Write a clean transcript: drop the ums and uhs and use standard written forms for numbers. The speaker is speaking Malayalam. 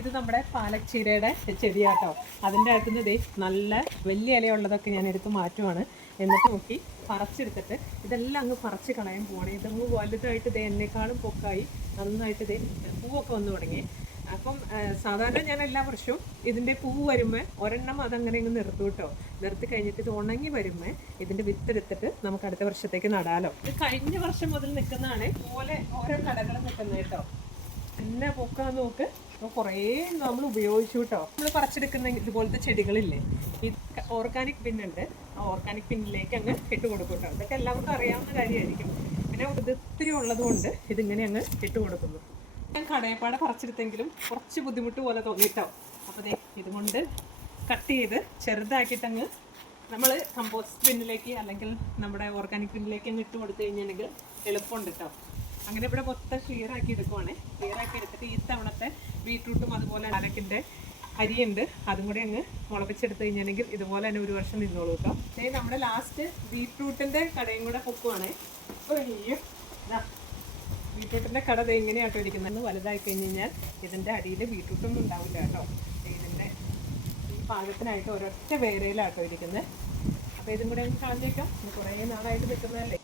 ഇത് നമ്മുടെ പാലച്ചീരയുടെ ചെടിയാട്ടോ. അതിൻ്റെ അകത്തുനിന്ന് ദേ നല്ല വലിയ ഇലയുള്ളതൊക്കെ ഞാൻ എടുത്ത് മാറ്റുവാണ്. എന്നിട്ട് നോക്കി പറിച്ചെടുത്തിട്ട് ഇതെല്ലാം അങ്ങ് പറിച്ച് കളയാൻ പോകണേ. ഇതങ്ങ് വലുതായിട്ട് ദേ എന്നെക്കാളും പൊക്കായി നന്നായിട്ട് ദേ പൂവൊക്കെ വന്നു തുടങ്ങി. അപ്പം സാധാരണ ഞാൻ എല്ലാ വർഷവും ഇതിൻ്റെ പൂവ് വരുമ്പോൾ ഒരെണ്ണം അതങ്ങനെ അങ്ങ് നിർത്തും കേട്ടോ. നിർത്തി കഴിഞ്ഞിട്ട് ഇത് ഉണങ്ങി വരുമ്പോൾ ഇതിൻ്റെ വിത്തെടുത്തിട്ട് നമുക്ക് അടുത്ത വർഷത്തേക്ക് നടാലോ. ഇത് കഴിഞ്ഞ വർഷം മുതൽ നിൽക്കുന്നതാണ് പോലെ ഓരോ കടകൾ നിൽക്കുന്നത് കേട്ടോ. പിന്നെ പൊക്കാൻ നോക്ക് കുറേ നമ്മൾ ഉപയോഗിച്ചു കേട്ടോ. നമ്മൾ പറിച്ചെടുക്കുന്ന ഇതുപോലത്തെ ചെടികളില്ലേ, ഈ ഓർഗാനിക് പിന്നുണ്ട്, ആ ഓർഗാനിക് പിന്നിലേക്ക് അങ്ങ് ഇട്ട് കൊടുക്കും കേട്ടോ. ഇതൊക്കെ എല്ലാവർക്കും അറിയാവുന്ന കാര്യമായിരിക്കും. പിന്നെ ഒത്തിരി ഉള്ളത് കൊണ്ട് ഇതിങ്ങനെ അങ്ങ് ഇട്ട് കൊടുക്കുന്നു. ഞാൻ കടയപ്പാടെ പറിച്ചെടുത്തെങ്കിലും കുറച്ച് ബുദ്ധിമുട്ട് പോലെ തോന്നിയിട്ടോ. അപ്പോൾ ഇതുകൊണ്ട് കട്ട് ചെയ്ത് ചെറുതാക്കിയിട്ടങ്ങ് നമ്മൾ കമ്പോസ്റ്റ് പിന്നിലേക്ക് അല്ലെങ്കിൽ നമ്മുടെ ഓർഗാനിക് പിന്നിലേക്ക് അങ്ങ് ഇട്ട് കൊടുത്തു കഴിഞ്ഞിട്ടുണ്ടെങ്കിൽ എളുപ്പമുണ്ട് കേട്ടോ. അങ്ങനെ ഇവിടെ മൊത്തം ക്ലിയറാക്കി എടുക്കുവാണ്. ക്ലിയറാക്കി എടുത്തിട്ട് ഈ തവണത്തെ ബീട്രൂട്ടും അതുപോലെ പാലക്കിൻ്റെ അരിയുണ്ട്, അതും കൂടെ അങ്ങ് മുളപ്പിച്ചെടുത്ത് കഴിഞ്ഞിട്ടുണ്ടെങ്കിൽ ഇതുപോലെ തന്നെ ഒരു വർഷം നിന്നോളൂ കേട്ടോ. നമ്മുടെ ലാസ്റ്റ് ബീട്രൂട്ടിൻ്റെ കടയും കൂടെ പൊക്കുവാണ്. ബീട്രൂട്ടിൻ്റെ കട എങ്ങനെയാട്ടോ ഇരിക്കുന്നത്. വലുതായി കഴിഞ്ഞ് കഴിഞ്ഞാൽ ഇതിൻ്റെ അടിയിൽ ബീട്രൂട്ടൊന്നും ഉണ്ടാവില്ല കേട്ടോ. ഇതിൻ്റെ ഈ പാകത്തിനായിട്ട് ഒരൊറ്റ വേരയിലാട്ടോ ഇരിക്കുന്നത്. അപ്പോൾ ഇതും കൂടെ അങ്ങ് കളഞ്ഞേക്കാം. കുറേ നാളായിട്ട് നിൽക്കുന്നതല്ലേ.